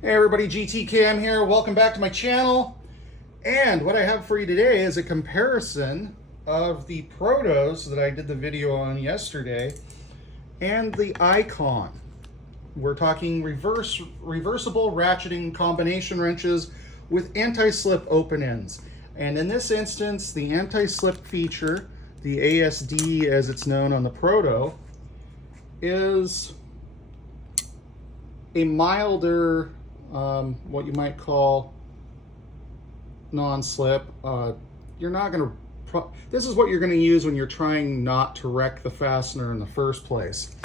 Hey everybody, GT Cam here. Welcome back to my channel. And what I have for you today is a comparison of the Protos that I did the video on yesterday and the Icon. We're talking reversible ratcheting combination wrenches with anti-slip open ends. And in this instance, the anti-slip feature, the ASD as it's known on the Proto, is a milder what you might call non-slip. You're not going to, this is what you're going to use when you're trying not to wreck the fastener in the first place.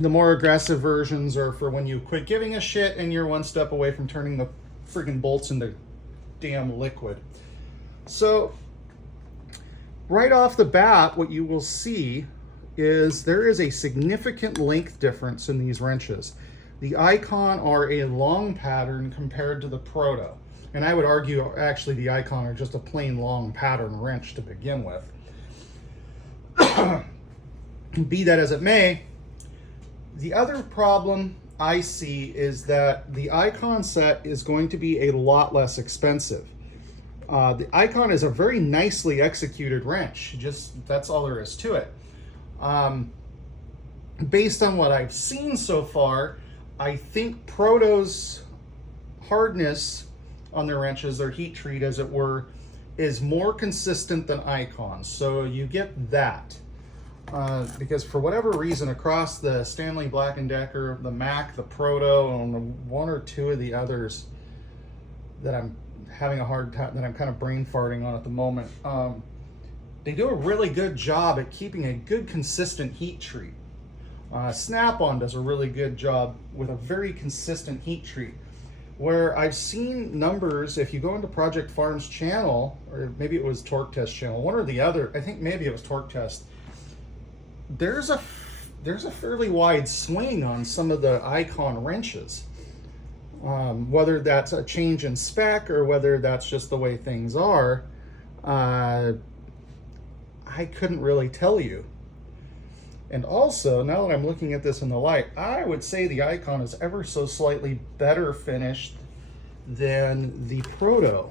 The more aggressive versions are for when you quit giving a shit and you're one step away from turning the friggin' bolts into damn liquid. So right off the bat, what you will see is there is a significant length difference in these wrenches. The Icon are a long pattern compared to the Proto. And I would argue actually the Icon are just a plain long pattern wrench to begin with. Be that as it may, the other problem I see is that the Icon set is going to be a lot less expensive. The Icon is a very nicely executed wrench. That's all there is to it. Based on what I've seen so far, I think Proto's hardness on their wrenches, their heat treat as it were, is more consistent than Icon's. So you get that. Because for whatever reason, across the Stanley Black & Decker, the Mac, the Proto, and one or two of the others that I'm having a hard time, that I'm kind of brain farting on at the moment, they do a really good job at keeping a good consistent heat treat. Snap-on does a really good job with a very consistent heat treat. Where I've seen numbers, if you go into Project Farm's channel, or maybe it was Torque Test channel, one or the other, I think maybe it was Torque Test, there's a fairly wide swing on some of the Icon wrenches. Whether that's a change in spec or whether that's just the way things are, I couldn't really tell you. And also, now that I'm looking at this in the light, I would say the Icon is ever so slightly better finished than the Proto.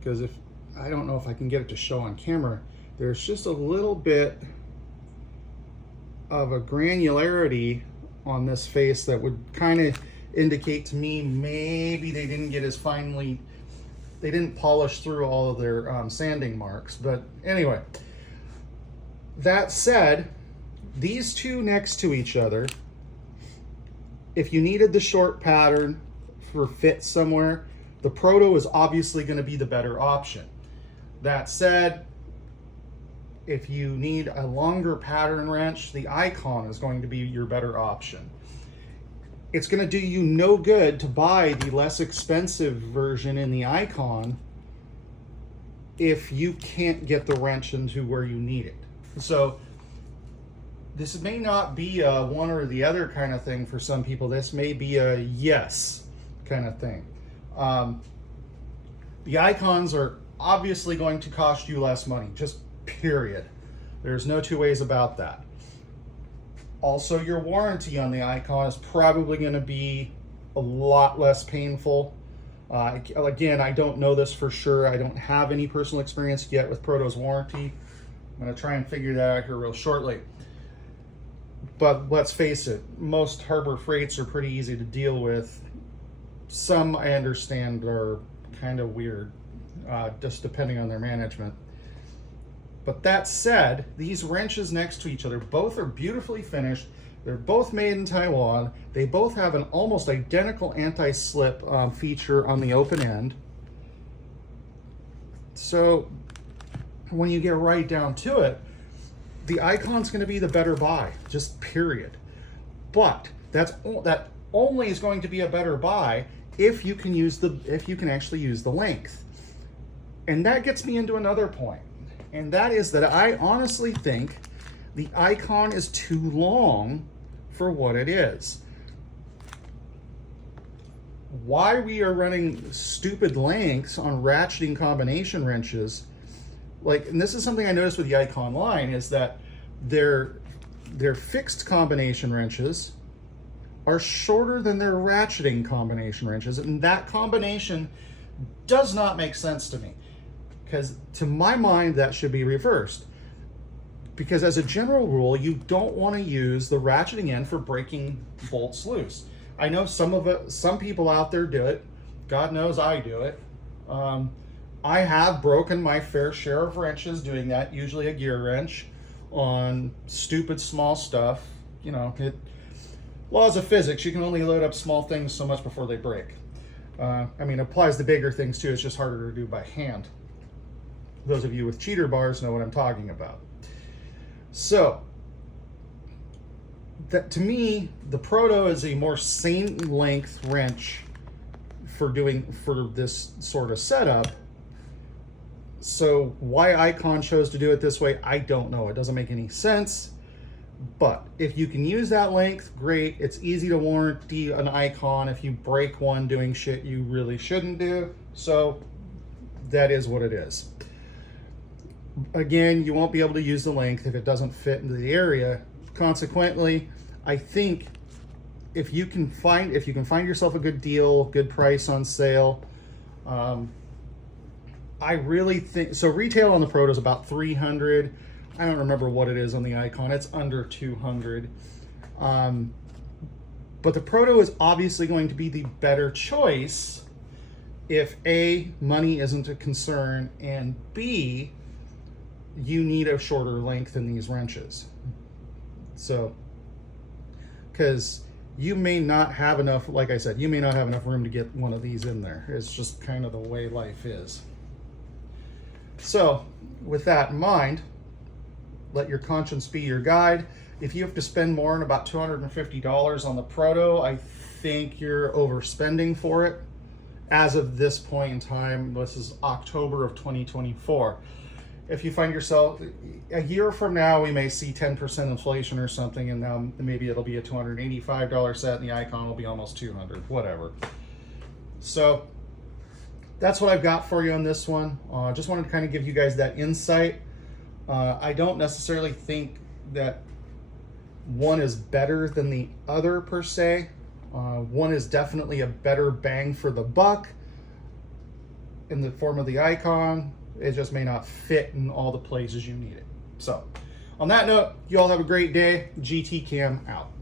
Because I don't know if I can get it to show on camera, there's just a little bit of a granularity on this face that would kind of indicate to me maybe they didn't get as finely, they didn't polish through all of their sanding marks. But anyway, that said, these two next to each other, if you needed the short pattern for fit somewhere, the Proto is obviously going to be the better option. That said, if you need a longer pattern wrench, the Icon is going to be your better option. It's going to do you no good to buy the less expensive version in the Icon if you can't get the wrench into where you need it. So this may not be a one or the other kind of thing for some people. This may be a yes kind of thing. The Icons are obviously going to cost you less money, just period. There's no two ways about that. Also, your warranty on the Icon is probably going to be a lot less painful. Again, I don't know this for sure. I don't have any personal experience yet with Proto's warranty. I'm going to try and figure that out here real shortly. But let's face it, most Harbor Freights are pretty easy to deal with. Some, I understand, are kind of weird, just depending on their management. But that said, these wrenches next to each other, both are beautifully finished. They're both made in Taiwan. They both have an almost identical anti-slip feature on the open end. So when you get right down to it, the Icon's going to be the better buy, just period. But that only is going to be a better buy if you can actually use the length. And that gets me into another point. And that is that I honestly think the Icon is too long for what it is. Why we are running stupid lengths on ratcheting combination wrenches, and this is something I noticed with the Icon line, is that their their fixed combination wrenches are shorter than their ratcheting combination wrenches, and that combination does not make sense to me, because to my mind that should be reversed. Because as a general rule, you don't want to use the ratcheting end for breaking bolts loose. I know some people out there do it. God knows I do it. I have broken my fair share of wrenches doing that, usually a gear wrench, on stupid small stuff. You know, laws of physics, you can only load up small things so much before they break. I mean, it applies to bigger things too, it's just harder to do by hand. Those of you with cheater bars know what I'm talking about. So, that, to me, the Proto is a more sane length wrench for this sort of setup. So why Icon chose to do it this way, I don't know. It doesn't make any sense. But if you can use that length, great. It's easy to warranty an Icon if you break one doing shit you really shouldn't do. So that is what it is. Again, you won't be able to use the length if it doesn't fit into the area. Consequently, I think if you can find yourself a good deal, good price on sale, I really think so. Retail on the Proto is about $300. I don't remember what it is on the Icon. It's under $200. But the Proto is obviously going to be the better choice if A, money isn't a concern, and B, you need a shorter length in these wrenches. So, because you may not have enough, like I said, you may not have enough room to get one of these in there. It's just kind of the way life is. So, with that in mind, let your conscience be your guide. If you have to spend more than about $250 on the Proto, I think you're overspending for it. As of this point in time, this is October of 2024. If you find yourself, a year from now, we may see 10% inflation or something, and now maybe it'll be a $285 set, and the Icon will be almost $200, whatever. So that's what I've got for you on this one. Just wanted to kind of give you guys that insight. I don't necessarily think that one is better than the other per se. One is definitely a better bang for the buck in the form of the Icon. It just may not fit in all the places you need it. So, on that note, you all have a great day. GT Cam out.